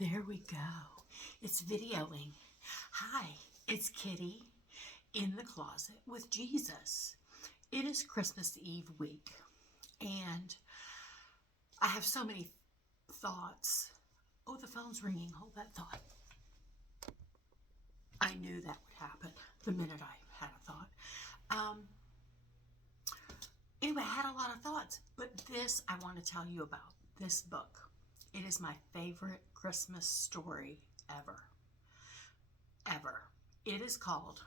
There we go. It's videoing. Hi, it's Kitty in the closet with Jesus. It is Christmas Eve week, and I have so many thoughts. Oh, the phone's ringing. Hold that thought. I knew that would happen the minute I had a thought. Anyway, I had a lot of thoughts, but this I want to tell you about. This book. It is my favorite Christmas story ever. Ever. It is called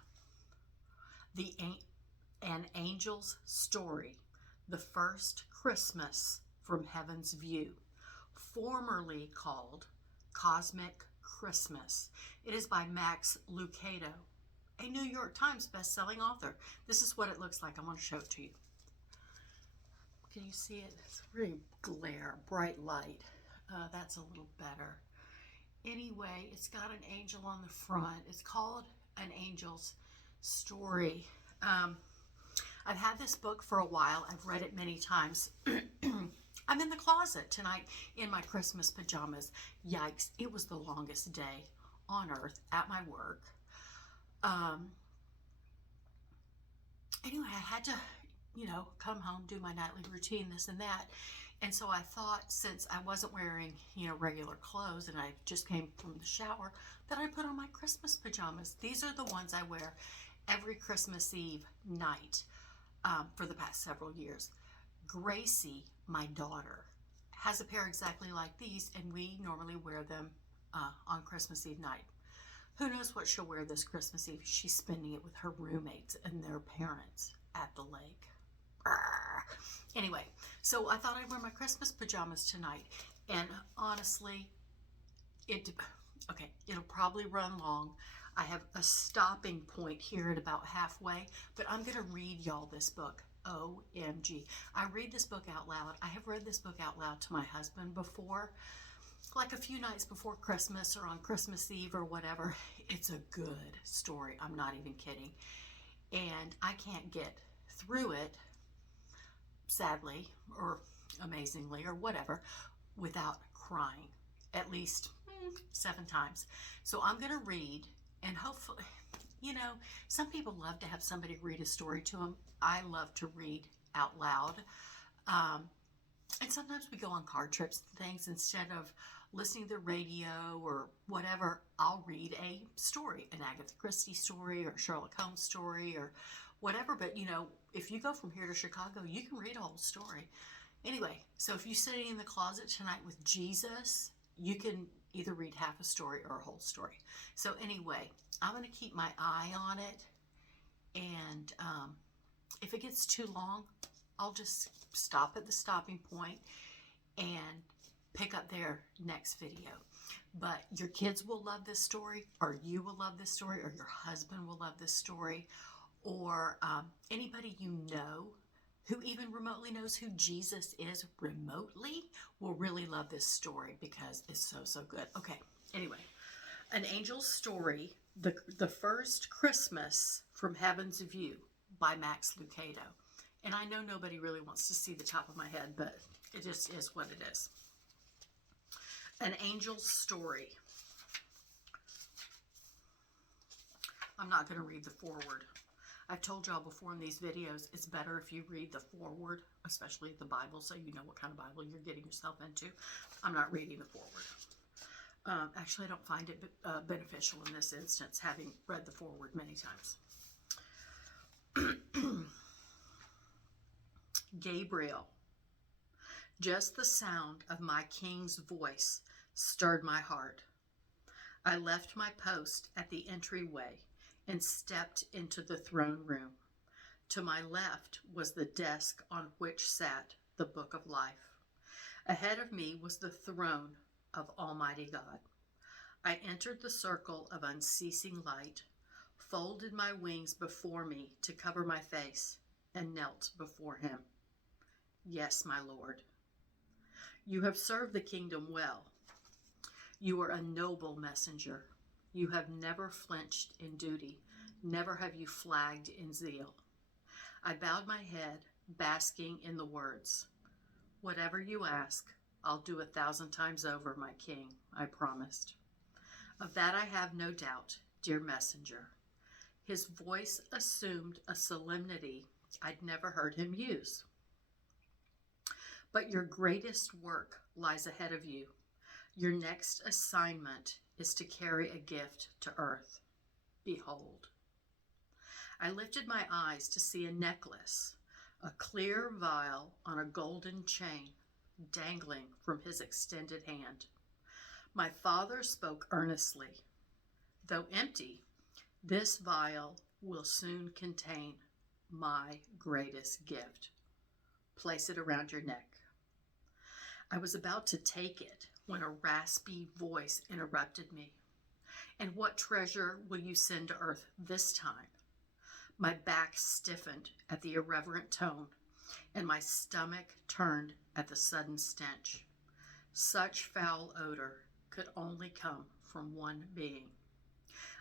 An Angel's Story, The First Christmas from Heaven's View, formerly called Cosmic Christmas. It is by Max Lucado, a New York Times best-selling author. This is what it looks like. I want to show it to you. Can you see it? It's very glare, bright light. That's a little better. Anyway, it's got an angel on the front. It's called An Angel's Story. I've had this book for a while. I've read it many times. I'm in the closet tonight in my Christmas pajamas. Yikes, it was the longest day on earth at my work. Anyway, I had to, come home, do my nightly routine, this and that. And so I thought, since I wasn't wearing, regular clothes and I just came from the shower, that I put on my Christmas pajamas. These are the ones I wear every Christmas Eve night for the past several years. Gracie, my daughter, has a pair exactly like these, and we normally wear them on Christmas Eve night. Who knows what she'll wear this Christmas Eve? She's spending it with her roommates and their parents at the lake. Anyway, so I thought I'd wear my Christmas pajamas tonight, and honestly, it'll probably run long. I have a stopping point here at about halfway, but I'm going to read y'all this book. OMG. I read this book out loud. I have read this book out loud to my husband before, like a few nights before Christmas or on Christmas Eve or whatever. It's a good story. I'm not even kidding. And I can't get through it, sadly, or amazingly, or whatever, without crying at least 7 times. So I'm going to read, and hopefully, some people love to have somebody read a story to them. I love to read out loud. And sometimes we go on car trips and things. Instead of listening to the radio or whatever, I'll read a story, an Agatha Christie story or Sherlock Holmes story or whatever. But, if you go from here to Chicago, you can read a whole story. Anyway, so if you're sitting in the closet tonight with Jesus, you can either read half a story or a whole story. So anyway, I'm going to keep my eye on it. And if it gets too long, I'll just stop at the stopping point and pick up their next video. But your kids will love this story, or you will love this story, or your husband will love this story, or anybody you know who even remotely knows who Jesus is remotely will really love this story because it's so, so good. Okay, anyway, An Angel's Story, the First Christmas from Heaven's View by Max Lucado. And I know nobody really wants to see the top of my head, but it just is what it is. An Angel's Story. I'm not going to read the foreword. I've told y'all before in these videos, it's better if you read the foreword, especially the Bible, so you know what kind of Bible you're getting yourself into. I'm not reading the foreword. Actually, I don't find it beneficial in this instance, having read the foreword many times. Gabriel. Just the sound of my King's voice stirred my heart. I left my post at the entryway and stepped into the throne room. To my left was the desk on which sat the Book of Life. Ahead of me was the throne of Almighty God. I entered the circle of unceasing light, folded my wings before me to cover my face, and knelt before him. Yes, my Lord. You have served the kingdom well. You are a noble messenger. You have never flinched in duty. Never have you flagged in zeal. I bowed my head, basking in the words, whatever you ask, I'll do 1,000 times over, my king, I promised. Of that I have no doubt, dear messenger. His voice assumed a solemnity I'd never heard him use. But your greatest work lies ahead of you. Your next assignment is to carry a gift to earth. Behold. I lifted my eyes to see a necklace, a clear vial on a golden chain dangling from his extended hand. My father spoke earnestly. Though empty, this vial will soon contain my greatest gift. Place it around your neck. I was about to take it when a raspy voice interrupted me. And what treasure will you send to earth this time? My back stiffened at the irreverent tone, and my stomach turned at the sudden stench. Such foul odor could only come from one being.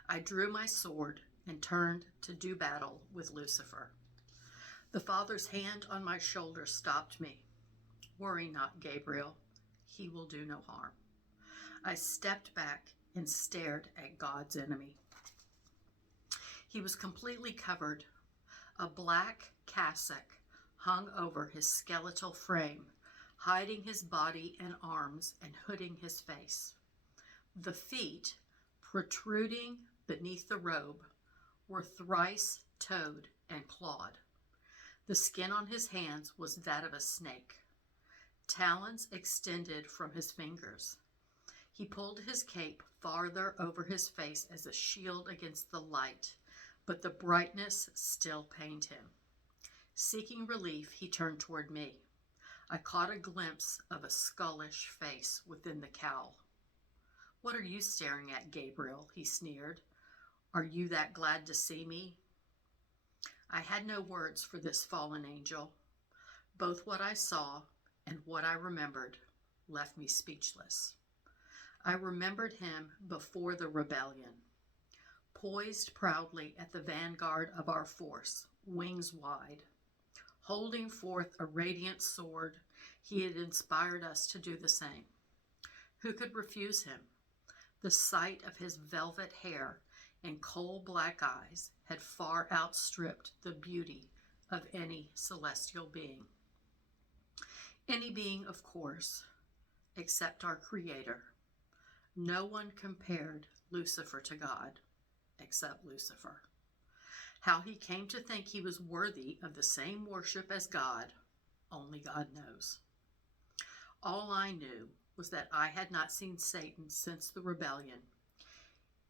I drew my sword and turned to do battle with Lucifer. The Father's hand on my shoulder stopped me. Worry not, Gabriel. He will do no harm. I stepped back and stared at God's enemy. He was completely covered. A black cassock hung over his skeletal frame, hiding his body and arms and hooding his face. The feet, protruding beneath the robe, were thrice toed and clawed. The skin on his hands was that of a snake. Talons extended from his fingers. He pulled his cape farther over his face as a shield against the light, but the brightness still pained him. Seeking relief, he turned toward me. I caught a glimpse of a skullish face within the cowl. What are you staring at, Gabriel? He sneered. Are you that glad to see me? I had no words for this fallen angel. Both what I saw and what I remembered left me speechless. I remembered him before the rebellion, poised proudly at the vanguard of our force, wings wide. Holding forth a radiant sword, he had inspired us to do the same. Who could refuse him? The sight of his velvet hair and coal-black eyes had far outstripped the beauty of any celestial being. Any being, of course, except our Creator. No one compared Lucifer to God, except Lucifer. How he came to think he was worthy of the same worship as God, only God knows. All I knew was that I had not seen Satan since the rebellion,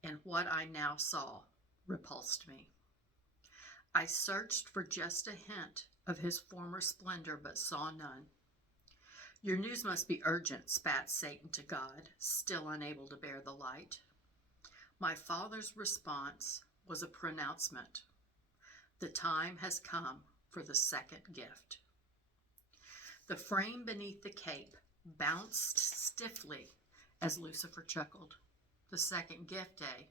and what I now saw repulsed me. I searched for just a hint of his former splendor, but saw none. Your news must be urgent, spat Satan to God, still unable to bear the light. My father's response was a pronouncement. The time has come for the second gift. The frame beneath the cape bounced stiffly as Lucifer chuckled. The second gift, eh?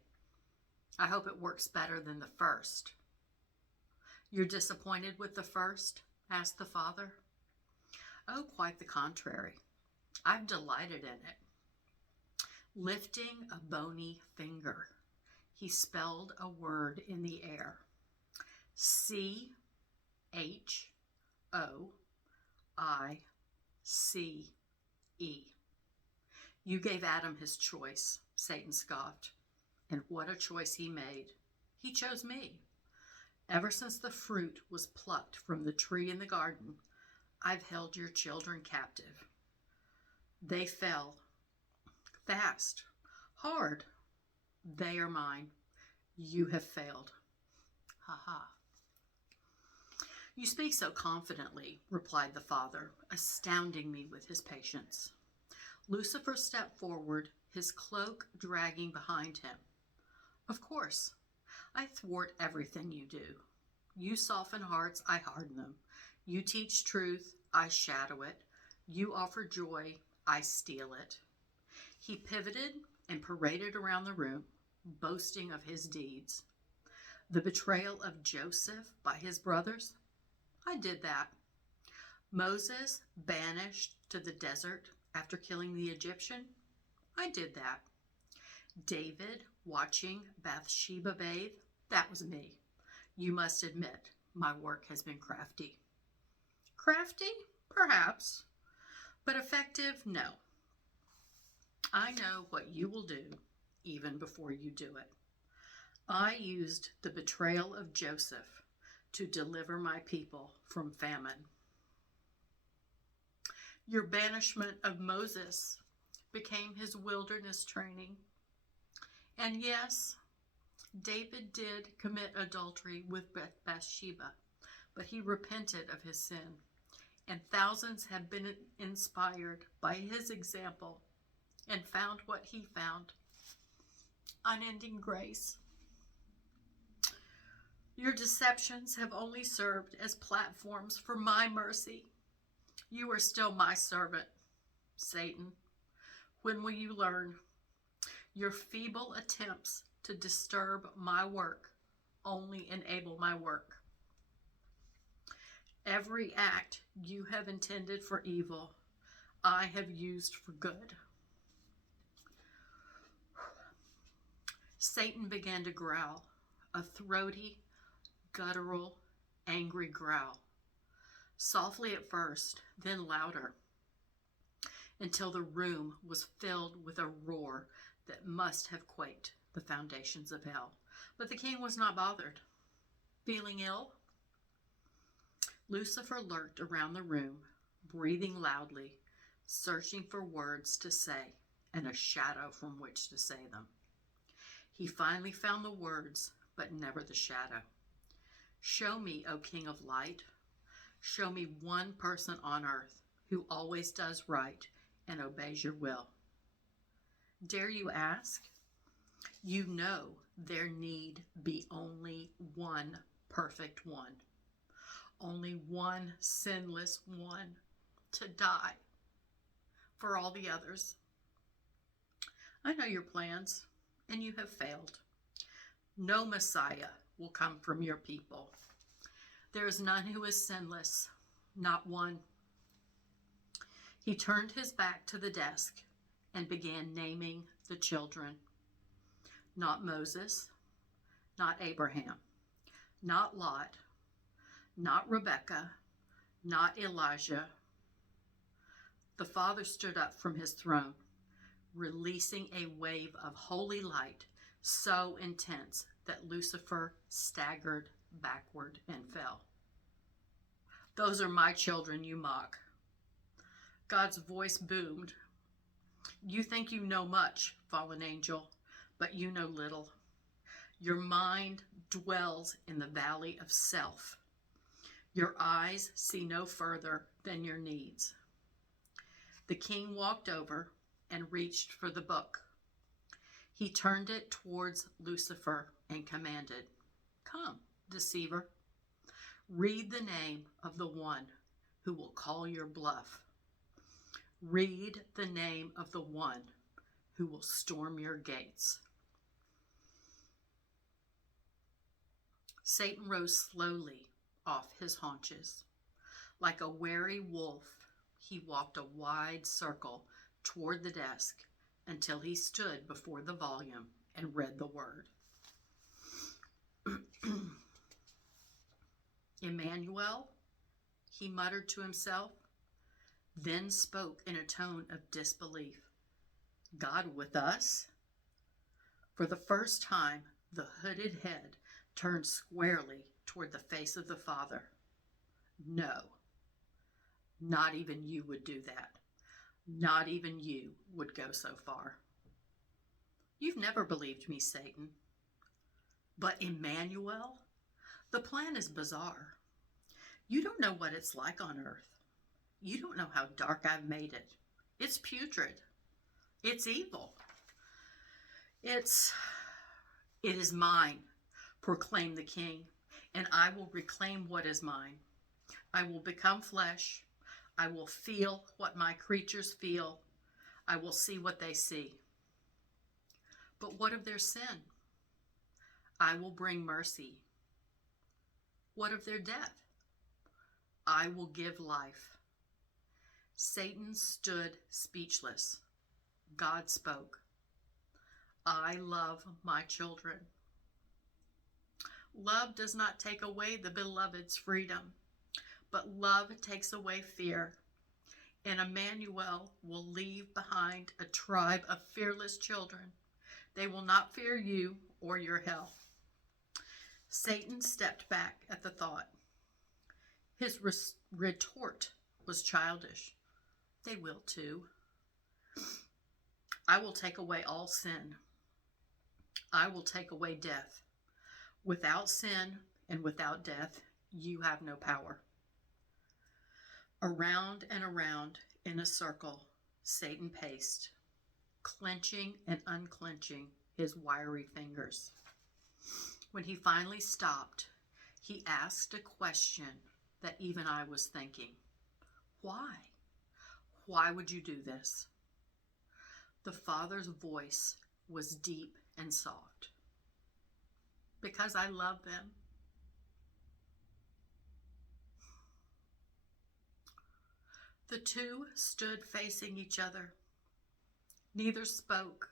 I hope it works better than the first. You're disappointed with the first? Asked the father. Oh, quite the contrary. I've delighted in it. Lifting a bony finger, he spelled a word in the air. CHOICE. You gave Adam his choice, Satan scoffed. And what a choice he made. He chose me. Ever since the fruit was plucked from the tree in the garden, I've held your children captive. They fell fast, hard. They are mine. You have failed. Ha ha. You speak so confidently, replied the father, astounding me with his patience. Lucifer stepped forward, his cloak dragging behind him. Of course, I thwart everything you do. You soften hearts, I harden them. You teach truth, I shadow it. You offer joy, I steal it. He pivoted and paraded around the room, boasting of his deeds. The betrayal of Joseph by his brothers? I did that. Moses banished to the desert? after killing the Egyptian? I did that. David watching Bathsheba bathe? That was me. You must admit, my work has been crafty. Crafty? Perhaps. But effective? No. I know what you will do even before you do it. I used the betrayal of Joseph to deliver my people from famine. Your banishment of Moses became his wilderness training. And yes, David did commit adultery with Bathsheba, but he repented of his sin, and thousands have been inspired by his example and found what he found: unending grace. Your deceptions have only served as platforms for my mercy. You are still my servant, Satan. When will you learn? Your feeble attempts to disturb my work only enable my work. Every act you have intended for evil, I have used for good. Satan began to growl, a throaty, guttural, angry growl. Softly at first, then louder, until the room was filled with a roar that must have quaked the foundations of hell. But the king was not bothered. Feeling ill, Lucifer lurked around the room, breathing loudly, searching for words to say and a shadow from which to say them. He finally found the words, but never the shadow. Show me, O King of Light. Show me one person on earth who always does right and obeys your will. Dare you ask? You know there need be only one perfect one. Only one sinless one to die for all the others. I know your plans, and you have failed. No Messiah will come from your people. There is none who is sinless, not one. He turned his back to the desk and began naming the children. Not Moses, not Abraham, not Lot, not Rebecca, not Elijah. The Father stood up from his throne, releasing a wave of holy light so intense that Lucifer staggered backward and fell. Those are my children you mock. God's voice boomed. You think you know much, fallen angel, but you know little. Your mind dwells in the valley of self. Your eyes see no further than your needs. The king walked over and reached for the book. He turned it towards Lucifer and commanded, Come, deceiver, read the name of the one who will call your bluff. Read the name of the one who will storm your gates. Satan rose slowly off his haunches. Like a wary wolf, he walked a wide circle toward the desk until he stood before the volume and read the word. Emmanuel, he muttered to himself, then spoke in a tone of disbelief. God with us? For the first time, the hooded head turned squarely toward the face of the Father. No, not even you would do that. Not even you would go so far. You've never believed me, Satan. But Emmanuel, the plan is bizarre. You don't know what it's like on earth. You don't know how dark I've made it. It's putrid. It's evil. It is mine, proclaimed the king, and I will reclaim what is mine. I will become flesh. I will feel what my creatures feel. I will see what they see. But what of their sin? I will bring mercy. What of their death? I will give life. Satan stood speechless. God spoke. I love my children. Love does not take away the beloved's freedom, but love takes away fear. And Emmanuel will leave behind a tribe of fearless children. They will not fear you or your hell. Satan stepped back at the thought. His retort was childish. They will too. I will take away all sin. I will take away death. Without sin and without death, you have no power. Around and around in a circle, Satan paced, clenching and unclenching his wiry fingers. When he finally stopped, he asked a question that even I was thinking. Why? Why would you do this? The Father's voice was deep and soft. Because I love them. The two stood facing each other. Neither spoke.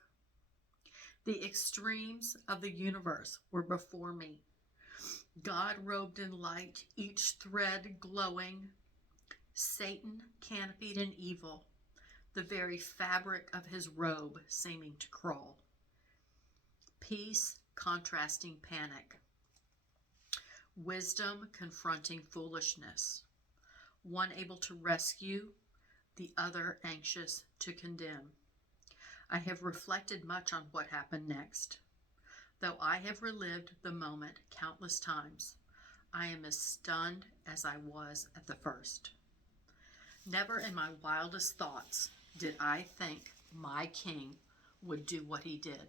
The extremes of the universe were before me. God robed in light, each thread glowing. Satan canopied in evil, the very fabric of his robe seeming to crawl. Peace contrasting panic. Wisdom confronting foolishness. One able to rescue, the other anxious to condemn. I have reflected much on what happened next. Though I have relived the moment countless times, I am as stunned as I was at the first. Never in my wildest thoughts did I think my king would do what he did.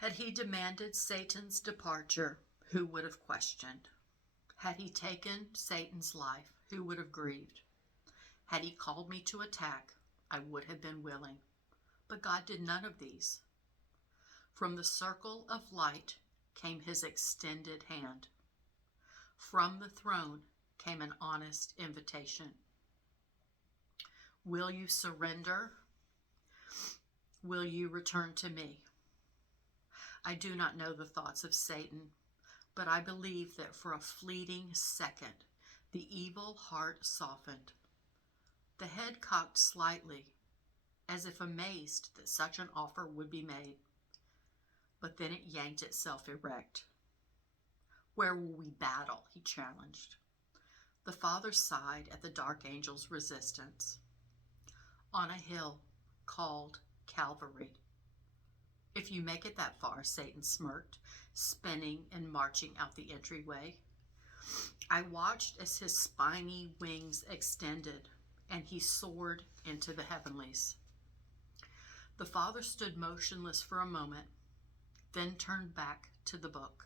Had he demanded Satan's departure, who would have questioned? Had he taken Satan's life, who would have grieved? Had he called me to attack, I would have been willing. But God did none of these. From the circle of light came his extended hand. From the throne came an honest invitation. Will you surrender? Will you return to me? I do not know the thoughts of Satan, but I believe that for a fleeting second, the evil heart softened. The head cocked slightly, as if amazed that such an offer would be made. But then it yanked itself erect. Where will we battle? He challenged. The Father sighed at the dark angel's resistance. On a hill called Calvary. If you make it that far, Satan smirked, spinning and marching out the entryway. I watched as his spiny wings extended, and he soared into the heavenlies. The Father stood motionless for a moment, then turned back to the book.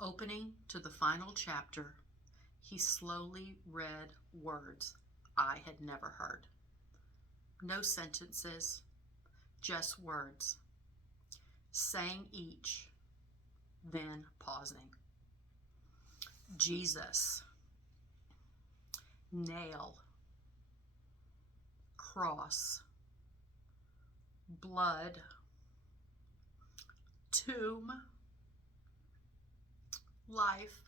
Opening to the final chapter, he slowly read words I had never heard. No sentences, just words, saying each, then pausing. Jesus, nail, cross, blood, tomb, life.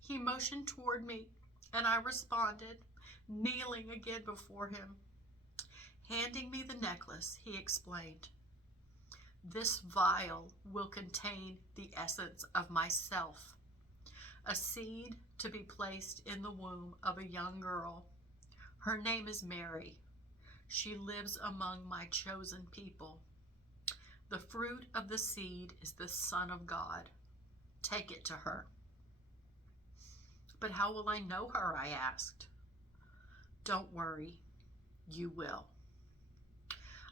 He motioned toward me, and I responded, kneeling again before him. Handing me the necklace, he explained, "This vial will contain the essence of myself, a seed to be placed in the womb of a young girl. Her name is Mary. She lives among my chosen people. The fruit of the seed is the Son of God. Take it to her." "But how will I know her?" I asked. "Don't worry, you will."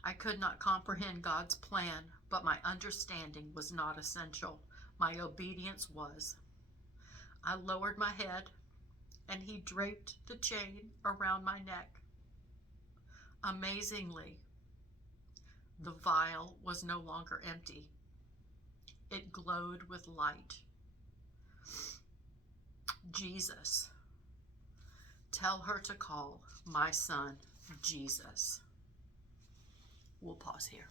I could not comprehend God's plan, but my understanding was not essential. My obedience was. I lowered my head, and he draped the chain around my neck. Amazingly, the vial was no longer empty. It glowed with light. Jesus, Tell her to call my son Jesus. We'll pause here.